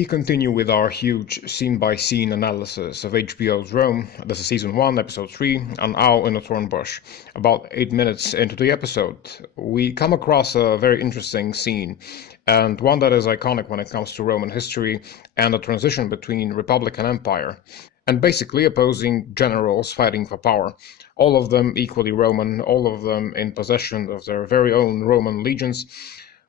We continue with our huge scene-by-scene analysis of HBO's Rome. This is Season 1, Episode 3, An Owl in a Thornbush. About 8 minutes into the episode, we come across a very interesting scene, and one that is iconic when it comes to Roman history and the transition between Republic and Empire, and basically opposing generals fighting for power. All of them equally Roman, all of them in possession of their very own Roman legions,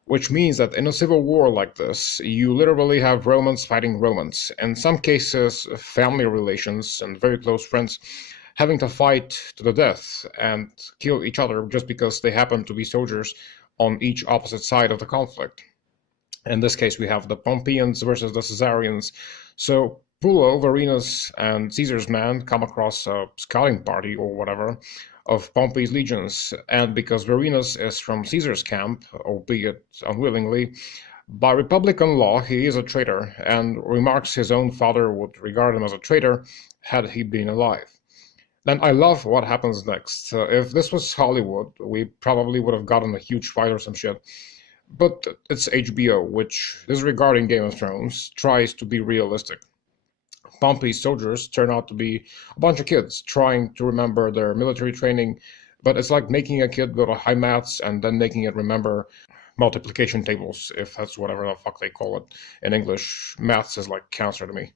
which means that in a civil war like this, you literally have Romans fighting Romans. In some cases, family relations and very close friends having to fight to the death and kill each other just because they happen to be soldiers on each opposite side of the conflict. In this case, we have the Pompeians versus the Caesarians. So Pullo, Varenus, and Caesar's men come across a scouting party or whatever of Pompey's legions, and because Varenus is from Caesar's camp, albeit unwillingly, by Republican law he is a traitor, and remarks his own father would regard him as a traitor had he been alive. Then I love what happens next. If this was Hollywood, we probably would have gotten a huge fight or some shit. But it's HBO, which, disregarding Game of Thrones, tries to be realistic. Pompey's soldiers turn out to be a bunch of kids trying to remember their military training, but it's like making a kid go to high maths and then making it remember multiplication tables, if that's whatever the fuck they call it in English. Maths is like cancer to me.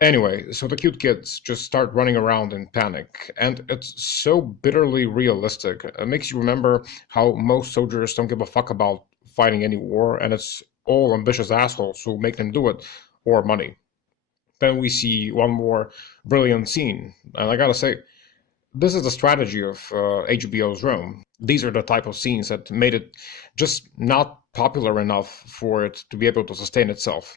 Anyway, so the cute kids just start running around in panic, and it's so bitterly realistic. It makes you remember how most soldiers don't give a fuck about fighting any war, and it's all ambitious assholes who make them do it, or money. Then we see one more brilliant scene, and I gotta say, this is the strategy of HBO's Rome. These are the type of scenes that made it just not popular enough for it to be able to sustain itself.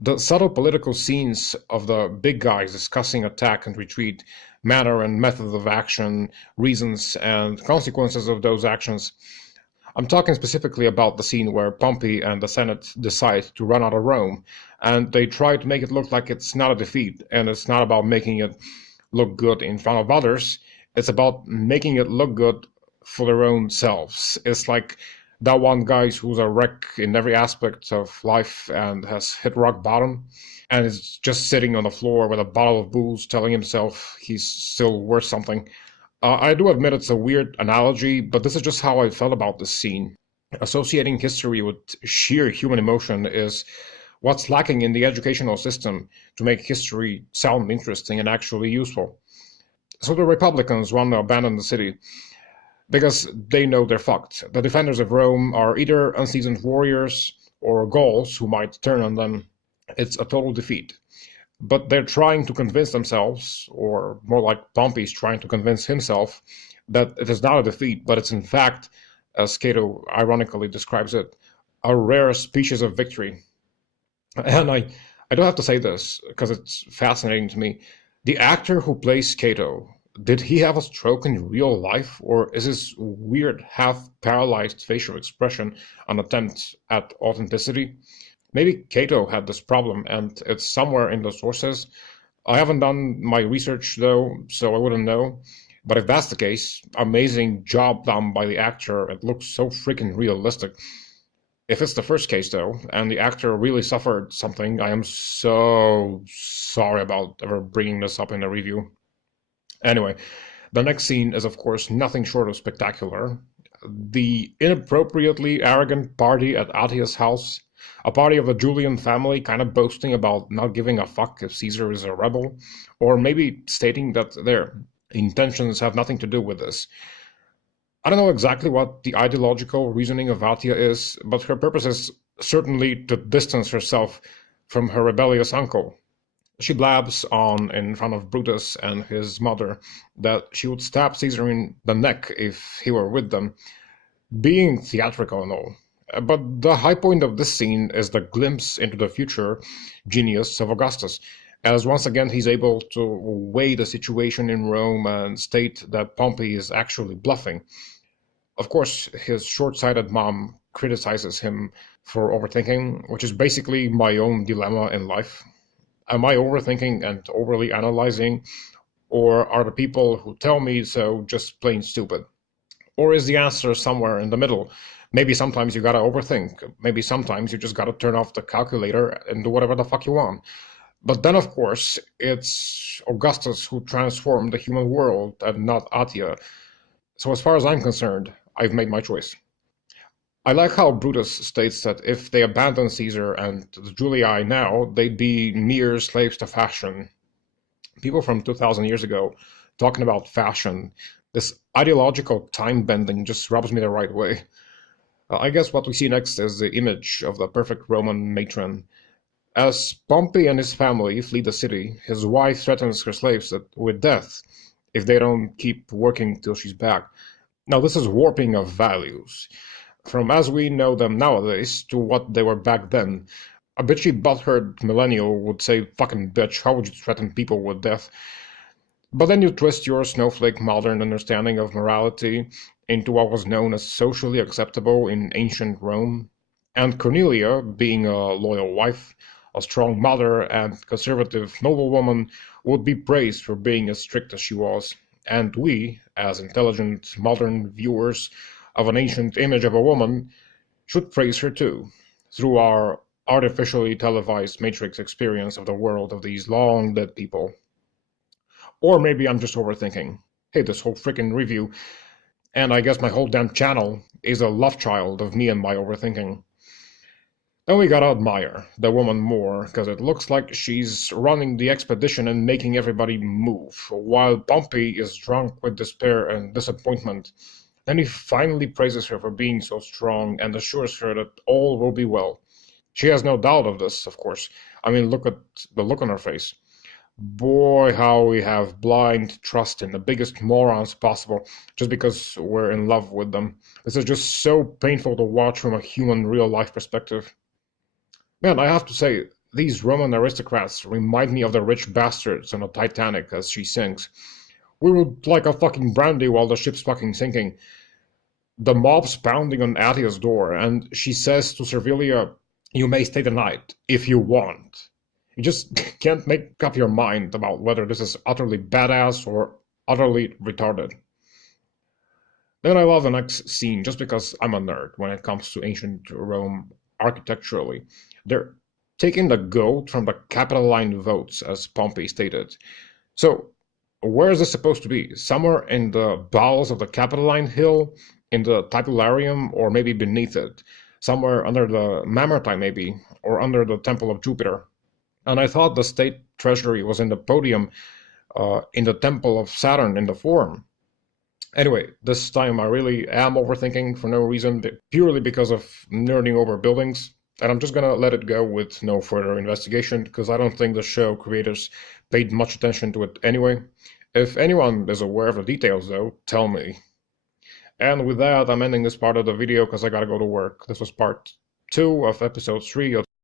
The subtle political scenes of the big guys discussing attack and retreat, manner and method of action, reasons and consequences of those actions. I'm talking specifically about the scene where Pompey and the Senate decide to run out of Rome, and they try to make it look like it's not a defeat, and it's not about making it look good in front of others, it's about making it look good for their own selves. It's like that one guy who's a wreck in every aspect of life and has hit rock bottom, and is just sitting on the floor with a bottle of booze telling himself he's still worth something. I do admit it's a weird analogy, but this is just how I felt about this scene. Associating history with sheer human emotion is what's lacking in the educational system to make history sound interesting and actually useful. So the Republicans want to abandon the city because they know they're fucked. The defenders of Rome are either unseasoned warriors or Gauls who might turn on them. It's a total defeat. But they're trying to convince themselves, or more like Pompey's trying to convince himself, that it is not a defeat, but it's in fact, as Cato ironically describes it, a rare species of victory. And I don't have to say this, because it's fascinating to me. The actor who plays Cato, did he have a stroke in real life, or is his weird, half-paralyzed facial expression an attempt at authenticity? Maybe Cato had this problem, and it's somewhere in the sources. I haven't done my research, though, so I wouldn't know. But if that's the case, amazing job done by the actor. It looks so freaking realistic. If it's the first case, though, and the actor really suffered something, I am so sorry about ever bringing this up in a review. Anyway, the next scene is, of course, nothing short of spectacular. The inappropriately arrogant party at Attia's house. A party of the Julian family kind of boasting about not giving a fuck if Caesar is a rebel, or maybe stating that their intentions have nothing to do with this. I don't know exactly what the ideological reasoning of Attia is, but her purpose is certainly to distance herself from her rebellious uncle. She blabs on in front of Brutus and his mother that she would stab Caesar in the neck if he were with them, being theatrical and all. But the high point of this scene is the glimpse into the future genius of Augustus, as once again he's able to weigh the situation in Rome and state that Pompey is actually bluffing. Of course, his short-sighted mom criticizes him for overthinking, which is basically my own dilemma in life. Am I overthinking and overly analyzing, or are the people who tell me so just plain stupid? Or is the answer somewhere in the middle? Maybe sometimes you gotta overthink. Maybe sometimes you just gotta turn off the calculator and do whatever the fuck you want. But then, of course, it's Augustus who transformed the human world and not Atia. So as far as I'm concerned, I've made my choice. I like how Brutus states that if they abandoned Caesar and the Julii now, they'd be mere slaves to fashion. People from 2,000 years ago talking about fashion, this ideological time bending just rubs me the right way. I guess what we see next is the image of the perfect Roman matron. As Pompey and his family flee the city, his wife threatens her slaves with death if they don't keep working till she's back. Now, this is warping of values, from as we know them nowadays to what they were back then. A bitchy butthurt millennial would say, fucking bitch, how would you threaten people with death? But then you twist your snowflake modern understanding of morality into what was known as socially acceptable in ancient Rome. And Cornelia, being a loyal wife, a strong mother, and conservative noblewoman, would be praised for being as strict as she was. And we, as intelligent modern viewers of an ancient image of a woman, should praise her too, through our artificially televised Matrix experience of the world of these long dead people. Or maybe I'm just overthinking. Hey, this whole freaking review, and I guess my whole damn channel, is a love child of me and my overthinking. Then we gotta admire the woman more, because it looks like she's running the expedition and making everybody move, while Pompey is drunk with despair and disappointment. Then he finally praises her for being so strong and assures her that all will be well. She has no doubt of this, of course. I mean, look at the look on her face. Boy, how we have blind trust in the biggest morons possible just because we're in love with them. This is just so painful to watch from a human real-life perspective. Man, I have to say, these Roman aristocrats remind me of the rich bastards on the Titanic as she sinks. We would like a fucking brandy while the ship's fucking sinking. The mob's pounding on Attia's door, and she says to Servilia, "You may stay the night, if you want." You just can't make up your mind about whether this is utterly badass or utterly retarded. Then I love the next scene just because I'm a nerd when it comes to ancient Rome architecturally. They're taking the gold from the Capitoline votes, as Pompey stated. So, where is this supposed to be? Somewhere in the bowels of the Capitoline Hill, in the Titularium, or maybe beneath it? Somewhere under the Mamertine, maybe, or under the Temple of Jupiter. And I thought the state treasury was in the podium in the temple of Saturn in the Forum. Anyway, this time I really am overthinking for no reason, purely because of nerding over buildings. And I'm just gonna let it go with no further investigation, because I don't think the show creators paid much attention to it anyway. If anyone is aware of the details though, tell me. And with that, I'm ending this part of the video because I gotta go to work. This was part 2 of episode 3 of